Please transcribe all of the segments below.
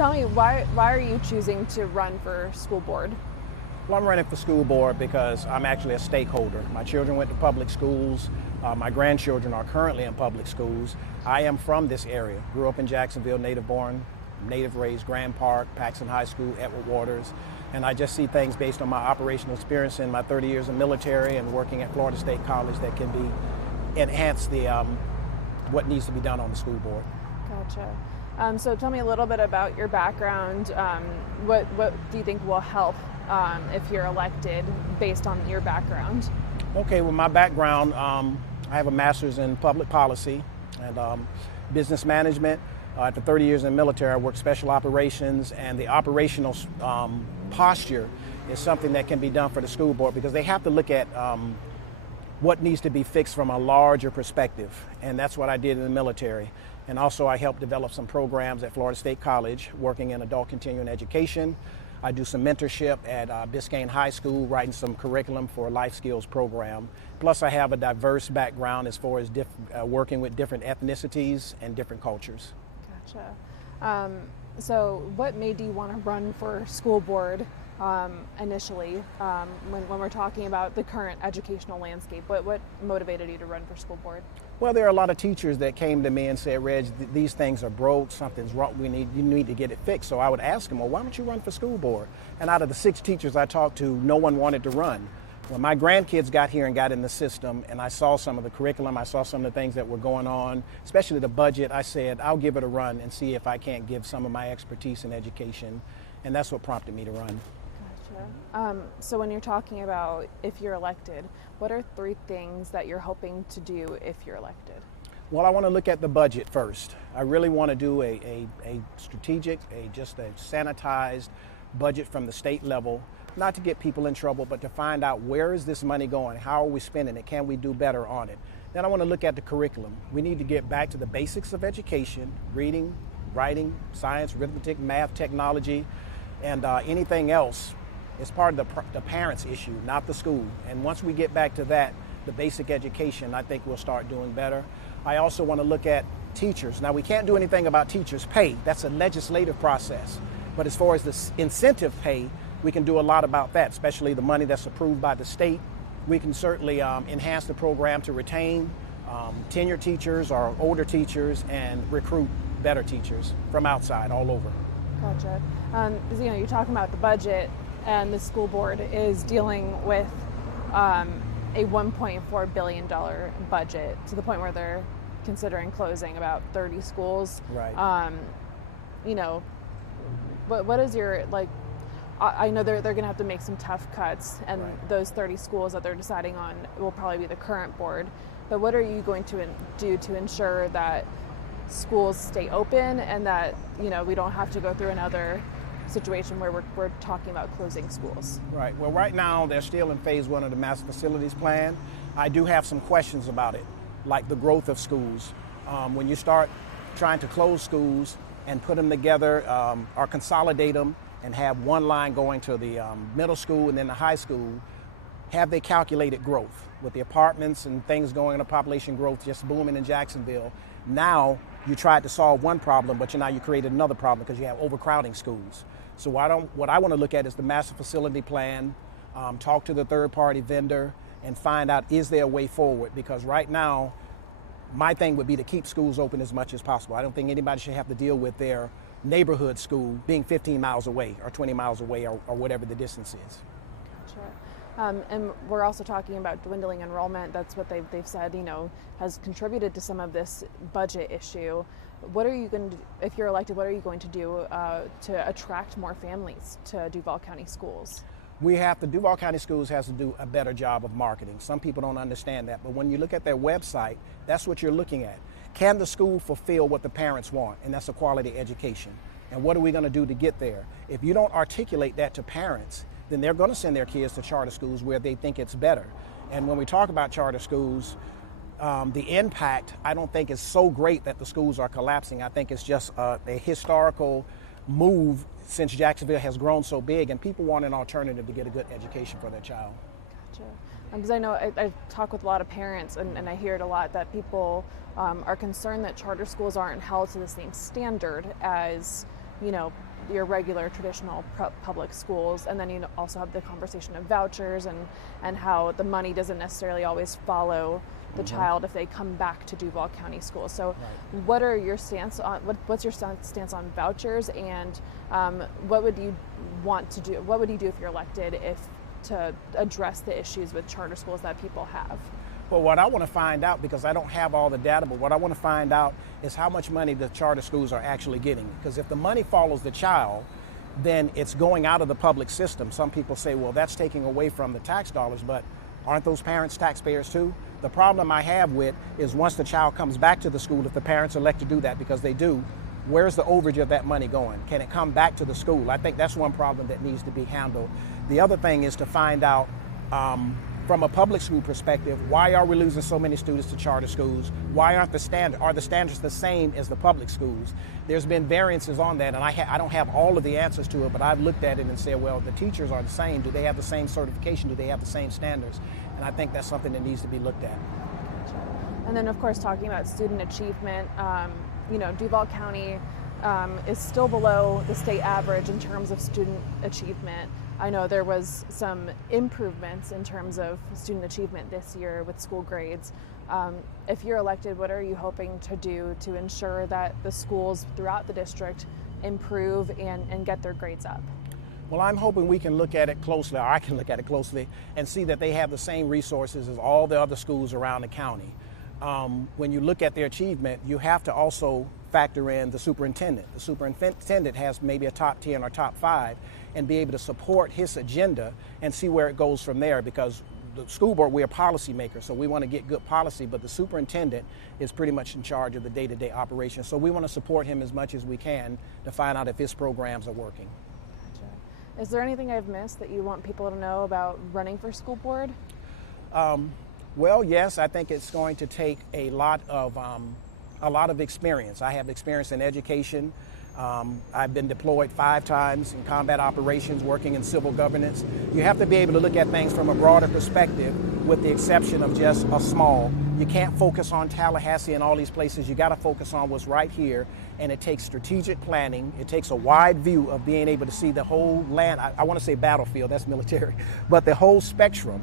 tell me, why are you choosing to run for school board? Well, I'm running for school board because I'm actually a stakeholder. My children went to public schools. My grandchildren are currently in public schools. I am from this area. Grew up in Jacksonville, native born, native raised, Grand Park, Paxson High School, Edward Waters. And I just see things based on my operational experience in my 30 years of military and working at Florida State College that can be enhance the what needs to be done on the school board. Gotcha. So tell me a little bit about your background. What do you think will help if you're elected based on your background? Okay, well, my background, I have a master's in public policy and business management. After 30 years in the military, I worked special operations, and the operational posture is something that can be done for the school board because they have to look at what needs to be fixed from a larger perspective, and that's what I did in the military. And also I helped develop some programs at Florida State College, working in adult continuing education. I do some mentorship at Biscayne High School, writing some curriculum for a life skills program. Plus I have a diverse background as far as working with different ethnicities and different cultures. Gotcha. So what made you want to run for school board initially when we're talking about the current educational landscape? What motivated you to run for school board? Well, there are a lot of teachers that came to me and said, Reg, these things are broke, something's wrong, you need to get it fixed. So I would ask them, well, why don't you run for school board? And out of the 6 teachers I talked to, no one wanted to run. When my grandkids got here and got in the system and I saw some of the curriculum, I saw some of the things that were going on, especially the budget, I said, I'll give it a run and see if I can't give some of my expertise in education. And that's what prompted me to run. Gotcha. So when you're talking about if you're elected, what are 3 things that you're hoping to do if you're elected? Well, I want to look at the budget first. I really want to do a strategic, just a sanitized budget from the state level, not to get people in trouble, but to find out where is this money going? How are we spending it? Can we do better on it? Then I want to look at the curriculum. We need to get back to the basics of education, reading, writing, science, arithmetic, math, technology, and anything else is part of the parents' issue, not the school. And once we get back to that, the basic education, I think we'll start doing better. I also want to look at teachers. Now, we can't do anything about teachers' pay. That's a legislative process. But as far as the incentive pay, we can do a lot about that, especially the money that's approved by the state. We can certainly enhance the program to retain tenured teachers or older teachers and recruit better teachers from outside all over. Gotcha. You're talking about the budget, and the school board is dealing with a $1.4 billion budget to the point where they're considering closing about 30 schools. Right. What is your, I know they're going to have to make some tough cuts, and right. Those 30 schools that they're deciding on will probably be the current board. But what are you going to do to ensure that schools stay open and that, we don't have to go through another situation where we're talking about closing schools? Right. Well, right now they're still in phase 1 of the master facilities plan. I do have some questions about it, like the growth of schools. When you start trying to close schools and put them together or consolidate them and have one line going to the middle school and then the high school, have they calculated growth with the apartments and things going on, population growth just booming in Jacksonville? Now you tried to solve one problem, but now you created another problem because you have overcrowding schools. So what I want to look at is the master facility plan, talk to the third-party vendor, and find out, is there a way forward? Because right now, my thing would be to keep schools open as much as possible. I don't think anybody should have to deal with their neighborhood school being 15 miles away or 20 miles away or whatever the distance is. Gotcha. And we're also talking about dwindling enrollment. That's what they've said, has contributed to some of this budget issue. What are you going to, if you're elected, what are you going to do to attract more families to Duval County schools? Duval County Schools has to do a better job of marketing. Some people don't understand that, but when you look at their website, that's what you're looking at. Can the school fulfill what the parents want? And that's a quality education. And what are we going to do to get there? If you don't articulate that to parents, then they're going to send their kids to charter schools where they think it's better. And when we talk about charter schools, the impact, I don't think is so great that the schools are collapsing. I think it's just a historical move since Jacksonville has grown so big and people want an alternative to get a good education for their child. Gotcha. Because I know I talk with a lot of parents and I hear it a lot that people are concerned that charter schools aren't held to the same standard as your regular traditional public schools, and then you also have the conversation of vouchers and how the money doesn't necessarily always follow the child if they come back to Duval County schools. So what are your stance on what's your stance on vouchers, and what would you want to do, what would you do if you're elected to address the issues with charter schools that people have? Well, what I want to find out, because I don't have all the data, but what I want to find out is how much money the charter schools are actually getting. Because if the money follows the child, then it's going out of the public system. Some people say, well, that's taking away from the tax dollars, but aren't those parents taxpayers too? The problem I have with is once the child comes back to the school, if the parents elect to do that, because they do, where's the overage of that money going? Can it come back to the school? I think that's one problem that needs to be handled. The other thing is to find out, from a public school perspective, why are we losing so many students to charter schools? Why are the standards the same as the public schools? There's been variances on that, and I don't have all of the answers to it, but I've looked at it and said, well, the teachers are the same. Do they have the same certification? Do they have the same standards? And I think that's something that needs to be looked at. And then, of course, talking about student achievement, Duval County is still below the state average in terms of student achievement. I know there was some improvements in terms of student achievement this year with school grades. If you're elected, what are you hoping to do to ensure that the schools throughout the district improve and get their grades up? Well, I'm hoping we can look at it closely, or I can look at it closely, and see that they have the same resources as all the other schools around the county. When you look at their achievement, you have to also factor in the superintendent. The superintendent has maybe a top 10 or top 5, and be able to support his agenda and see where it goes from there, because the school board, we're policymakers, so we want to get good policy, but the superintendent is pretty much in charge of the day-to-day operations. So we want to support him as much as we can to find out if his programs are working. Gotcha. Is there anything I've missed that you want people to know about running for school board? Well, yes, I think it's going to take a lot of experience. I have experience in education. I've been deployed 5 times in combat operations, working in civil governance. You have to be able to look at things from a broader perspective, with the exception of just a small. You can't focus on Tallahassee and all these places. You got to focus on what's right here, and it takes strategic planning. It takes a wide view of being able to see the whole land. I want to say battlefield, that's military, but the whole spectrum,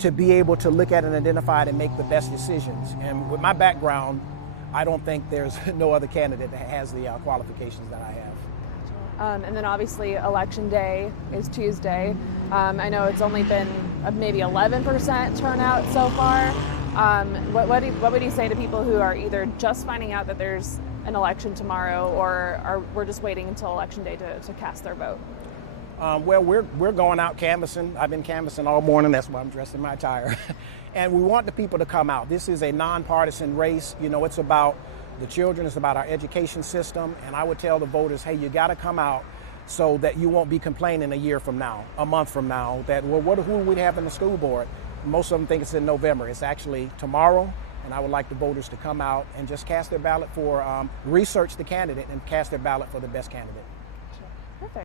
to be able to look at and identify it and make the best decisions. And with my background, I don't think there's no other candidate that has the qualifications that I have. And then obviously Election Day is Tuesday. I know it's only been maybe 11% turnout so far. What would you say to people who are either just finding out that there's an election tomorrow, or we're just waiting until Election Day to cast their vote? Well, we're going out canvassing. I've been canvassing all morning. That's why I'm dressed in my attire. And we want the people to come out. This is a nonpartisan race. You know, it's about the children. It's about our education system. And I would tell the voters, hey, you got to come out so that you won't be complaining a year from now, a month from now, that, well, who would we have in the school board? Most of them think it's in November. It's actually tomorrow. And I would like the voters to come out and just cast their ballot for, research the candidate and cast their ballot for the best candidate.